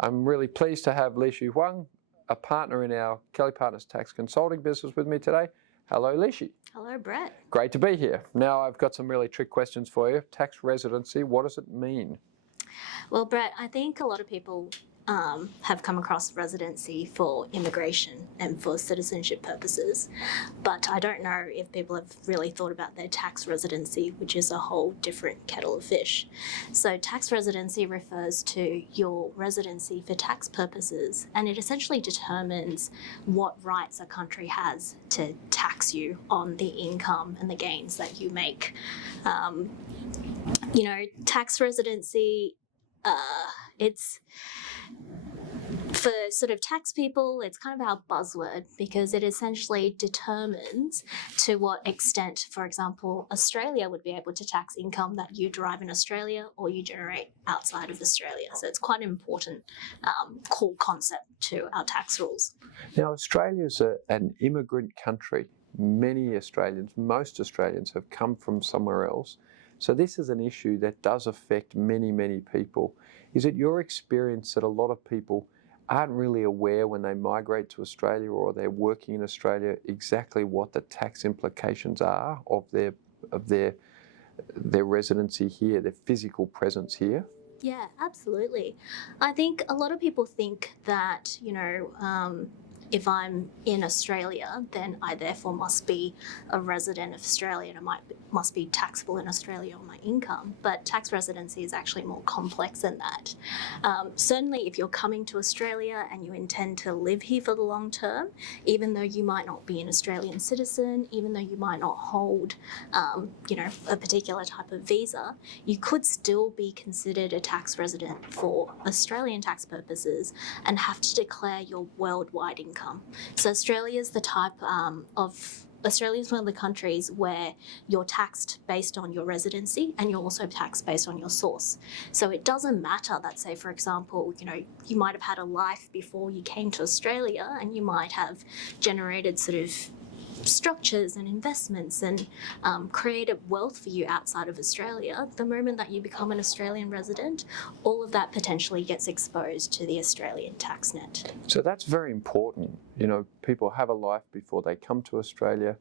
I'm really pleased to have Lishi Huang, a partner in our Kelly Partners tax consulting business, with me today. Hello, Lishi. Hello, Brett. Great to be here. Now I've got some really trick questions for you. Tax residency, what does it mean? Well, Brett, I think a lot of people have come across residency for immigration and for citizenship purposes, but I don't know if people have really thought about their tax residency, which is a whole different kettle of fish. So tax residency refers to your residency for tax purposes, and it essentially determines what rights a country has to tax you on the income and the gains that you make. Tax residency, it's for sort of tax people, it's kind of our buzzword because it essentially determines to what extent, for example, Australia would be able to tax income that you derive in Australia or you generate outside of Australia. So it's quite an important core concept to our tax rules. Now, Australia's an immigrant country. Many Australians, most Australians, have come from somewhere else. So this is an issue that does affect many, many people. Is it your experience that a lot of people aren't really aware when they migrate to Australia or they're working in Australia exactly what the tax implications are of their residency here, their physical presence here? Yeah, absolutely. I think a lot of people think that, if I'm in Australia, then I therefore must be a resident of Australia and I must be taxable in Australia on my income. But tax residency is actually more complex than that. Certainly, if you're coming to Australia and you intend to live here for the long term, even though you might not be an Australian citizen, even though you might not hold, a particular type of visa, you could still be considered a tax resident for Australian tax purposes and have to declare your worldwide income. So Australia is one of the countries where you're taxed based on your residency and you're also taxed based on your source. So it doesn't matter that, say, for example, you might have had a life before you came to Australia and you might have generated sort of structures and investments and created wealth for you outside of Australia. The moment that you become an Australian resident, all of that potentially gets exposed to the Australian tax net. So that's very important. People have a life before they come to Australia.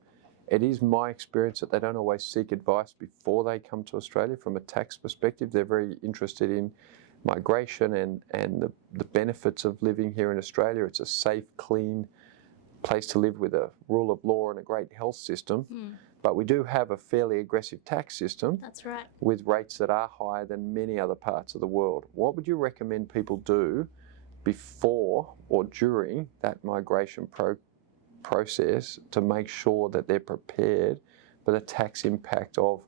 It is my experience that they don't always seek advice before they come to Australia from a tax perspective. They're very interested in migration and the benefits of living here in Australia. It's a safe, clean place to live with a rule of law and a great health system. But we do have a fairly aggressive tax system. That's right. With rates that are higher than many other parts of the world. What would you recommend people do before or during that migration process to make sure that they're prepared for the tax impact of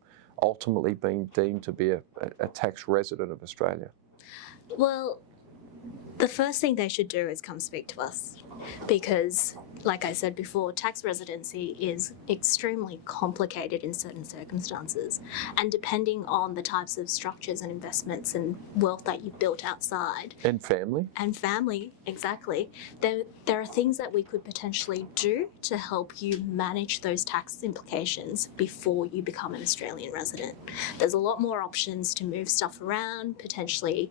ultimately being deemed to be a tax resident of Australia? Well, the first thing they should do is come speak to us because, like I said before, tax residency is extremely complicated in certain circumstances. And depending on the types of structures and investments and wealth that you've built outside. And family. And family, exactly. There are things that we could potentially do to help you manage those tax implications before you become an Australian resident. There's a lot more options to move stuff around, potentially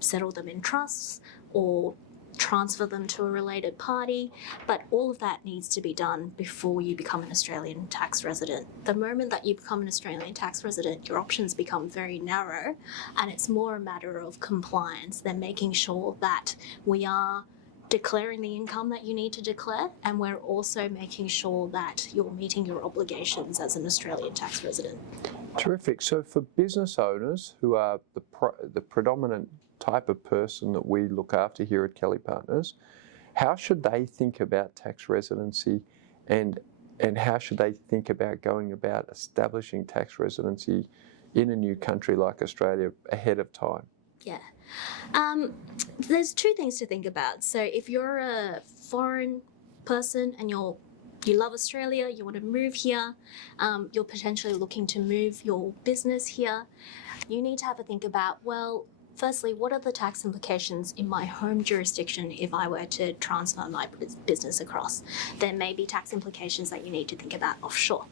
settle them in trusts or transfer them to a related party, but all of that needs to be done before you become an Australian tax resident. The moment that you become an Australian tax resident, your options become very narrow, and it's more a matter of compliance than making sure that we are declaring the income that you need to declare, and we're also making sure that you're meeting your obligations as an Australian tax resident. Terrific. So for business owners who are the predominant type of person that we look after here at Kelly Partners, how should they think about tax residency and how should they think about going about establishing tax residency in a new country like Australia ahead of time? Yeah. There's two things to think about. So if you're a foreign person and you love Australia, you want to move here, you're potentially looking to move your business here, you need to have a think about, well, firstly, what are the tax implications in my home jurisdiction if I were to transfer my business across? There may be tax implications that you need to think about offshore.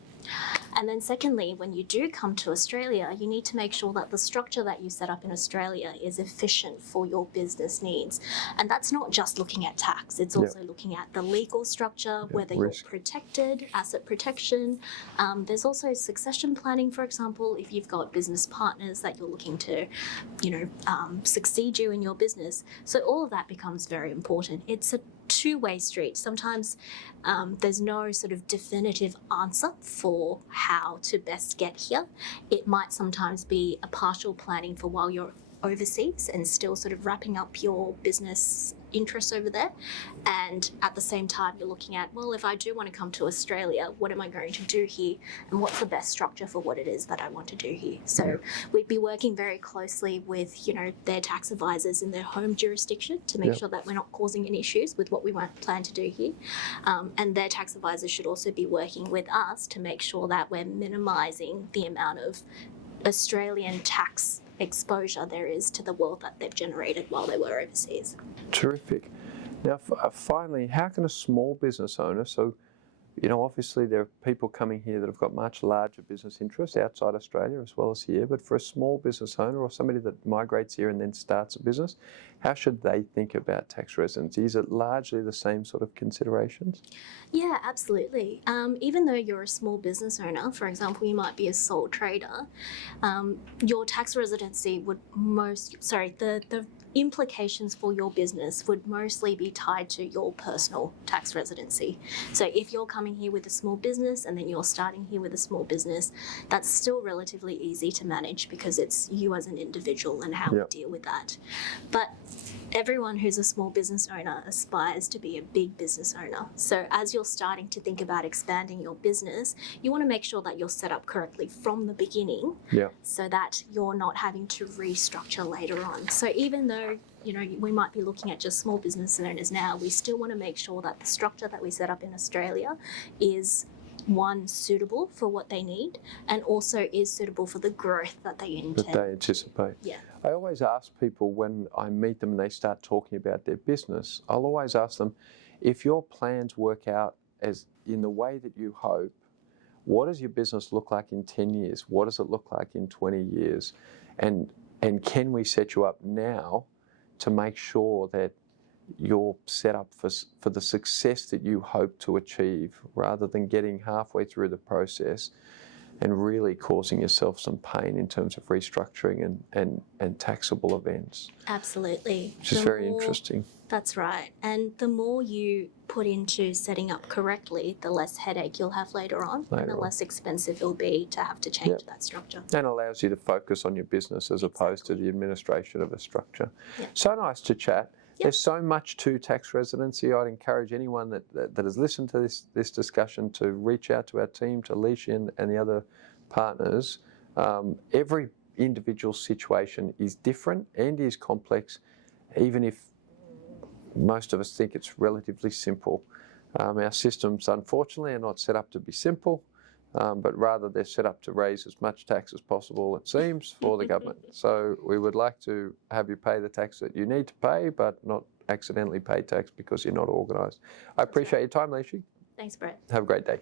And then secondly, when you do come to Australia, you need to make sure that the structure that you set up in Australia is efficient for your business needs. And that's not just looking at tax, it's also looking at the legal structure, whether risk. you're protected, asset protection. There's also succession planning, for example, if you've got business partners that you're looking to, succeed you in your business. So all of that becomes very important. It's a two-way street. Sometimes there's no sort of definitive answer for how to best get here. It might sometimes be a partial planning for while you're overseas and still sort of wrapping up your business interests over there. And at the same time, you're looking at, well, if I do want to come to Australia, what am I going to do here? And what's the best structure for what it is that I want to do here? So we'd be working very closely with, their tax advisors in their home jurisdiction to make sure that we're not causing any issues with what we plan to do here. And their tax advisors should also be working with us to make sure that we're minimising the amount of Australian tax exposure there is to the wealth that they've generated while they were overseas. Terrific. Now, finally, how can a small business owner, so, obviously there are people coming here that have got much larger business interests outside Australia as well as here, but for a small business owner or somebody that migrates here and then starts a business, how should they think about tax residency? Is it largely the same sort of considerations? Yeah, absolutely. Even though you're a small business owner, for example, you might be a sole trader, your tax residency would the implications for your business would mostly be tied to your personal tax residency. So if you're coming here with a small business and then you're starting here with a small business, that's still relatively easy to manage because it's you as an individual and how you deal with that. But everyone who's a small business owner aspires to be a big business owner. So as you're starting to think about expanding your business, you want to make sure that you're set up correctly from the beginning so that you're not having to restructure later on. So even though we might be looking at just small business owners now, we still want to make sure that the structure that we set up in Australia is one, suitable for what they need, and also is suitable for the growth that they intend. That they anticipate. Yeah. I always ask people when I meet them and they start talking about their business, I'll always ask them, if your plans work out as in the way that you hope, what does your business look like in 10 years? What does it look like in 20 years? And can we set you up now to make sure that you're set up for the success that you hope to achieve, rather than getting halfway through the process and really causing yourself some pain in terms of restructuring and taxable events. Absolutely. Which is very interesting. That's right. And the more you put into setting up correctly, the less headache you'll have later on and the less expensive it'll be to have to change that structure. And allows you to focus on your business as opposed to the administration of a structure. Yeah. So nice to chat. There's so much to tax residency. I'd encourage anyone that has listened to this discussion to reach out to our team, to Lishi and the other partners. Every individual situation is different and is complex, even if most of us think it's relatively simple. Our systems, unfortunately, are not set up to be simple, but rather they're set up to raise as much tax as possible, it seems, for the government. So we would like to have you pay the tax that you need to pay, but not accidentally pay tax because you're not organised. I appreciate your time, Lishi. Thanks, Brett. Have a great day.